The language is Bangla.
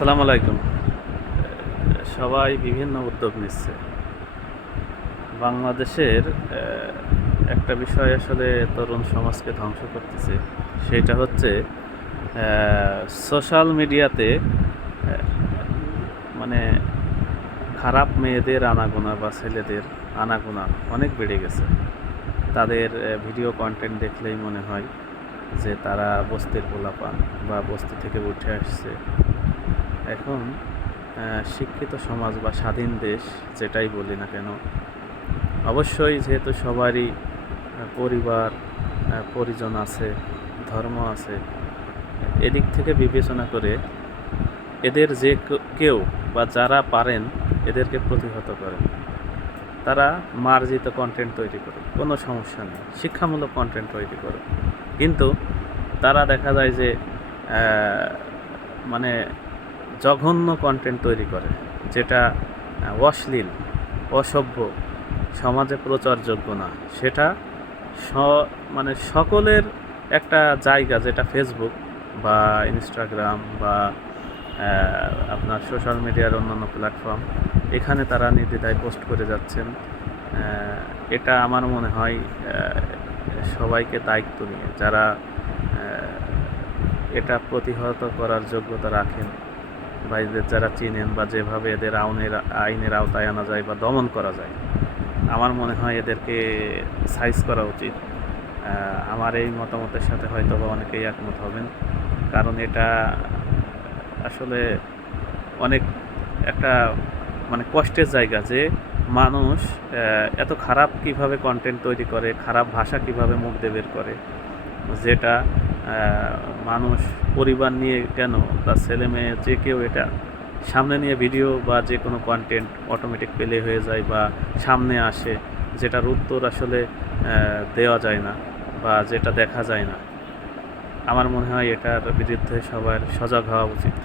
আসসালামু আলাইকুম। সবাই বিভিন্ন উদ্যোগ নিচ্ছে। বাংলাদেশের একটা বিষয় আসলে তরুণ সমাজকে ধ্বংস করতেছে। সেটা হচ্ছে সোশ্যাল মিডিয়াতে অ্যা মানে খারাপ মেয়েদের আনাগোনা বা ছেলেদের আনাগোনা অনেক বেড়ে গেছে। তাদের ভিডিও কনটেন্ট দেখলেই মনে হয় যে তারা বস্তির পোলাপান বা বস্তি থেকে উঠে আসছে। এখন শিক্ষিত সমাজ বা স্বাধীন দেশ যেটাই বলি না কেন, অবশ্যই যেহেতু সবারই পরিবার, পরিজন আছে, ধর্ম আছে, এদিক থেকে বিবেচনা করে এদের যে কেউ বা যারা পারেন এদেরকে প্রতিহত করেন। তারা মার্জিত কন্টেন্ট তৈরি করে, কোনো সমস্যা নেই, শিক্ষামূলক কন্টেন্ট তৈরি করে। কিন্তু তারা দেখা যায় যে মানে জঘন্য কন্টেন্ট তৈরি করে, যেটা অশ্লীল, অসভ্য, সমাজে প্রচারযোগ্য না। সেটা মানে সকলের একটা জায়গা, যেটা ফেসবুক বা ইনস্টাগ্রাম বা আপনার সোশ্যাল মিডিয়ার অন্যান্য প্ল্যাটফর্ম, এখানে তারা নির্দ্বিধায় পোস্ট করে যাচ্ছেন। এটা আমার মনে হয় সবাইকে দায়িত্ব নিয়ে যারা এটা প্রতিহত করার যোগ্যতা রাখেন বা এদের যারা চিনেন বা যেভাবে এদের আইনের আওতায় আনা যায় বা দমন করা যায়, আমার মনে হয় এদেরকে সাইজ করা উচিত। আমার এই মতামতের সাথে হয়তো বা অনেকেই একমত হবেন, কারণ এটা আসলে অনেক একটা মানে কষ্টের জায়গা যে মানুষ এত খারাপ কিভাবে কন্টেন্ট তৈরি করে, খারাপ ভাষা কিভাবে মুখ দিয়ে বের করে, যেটা মানুষ পরিবার নিয়ে কেন তার ছেলে মেয়ে যে কেউ এটা সামনে নিয়ে ভিডিও বা যে কোনো কন্টেন্ট অটোমেটিক প্লে হয়ে যায় বা সামনে আসে, যেটার উত্তর আসলে দেওয়া যায় না বা যেটা দেখা যায় না। আমার মনে হয় এটার বিরুদ্ধে সবার সজাগ হওয়া উচিত।